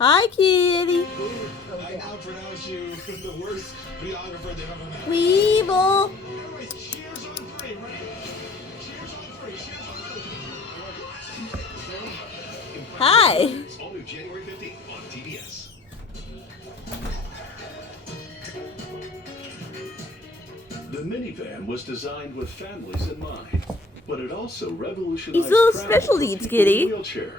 Hi, kitty. I now pronounce you the worst videographer they've ever met. Weeble. Anyways, cheers on three. Ready? Cheers on three. Cheers on three. Hi. All new January 15th on TBS. The minivan was designed with families in mind, but it also revolutionized He's a little travel special for needs people in kitty. wheelchairs.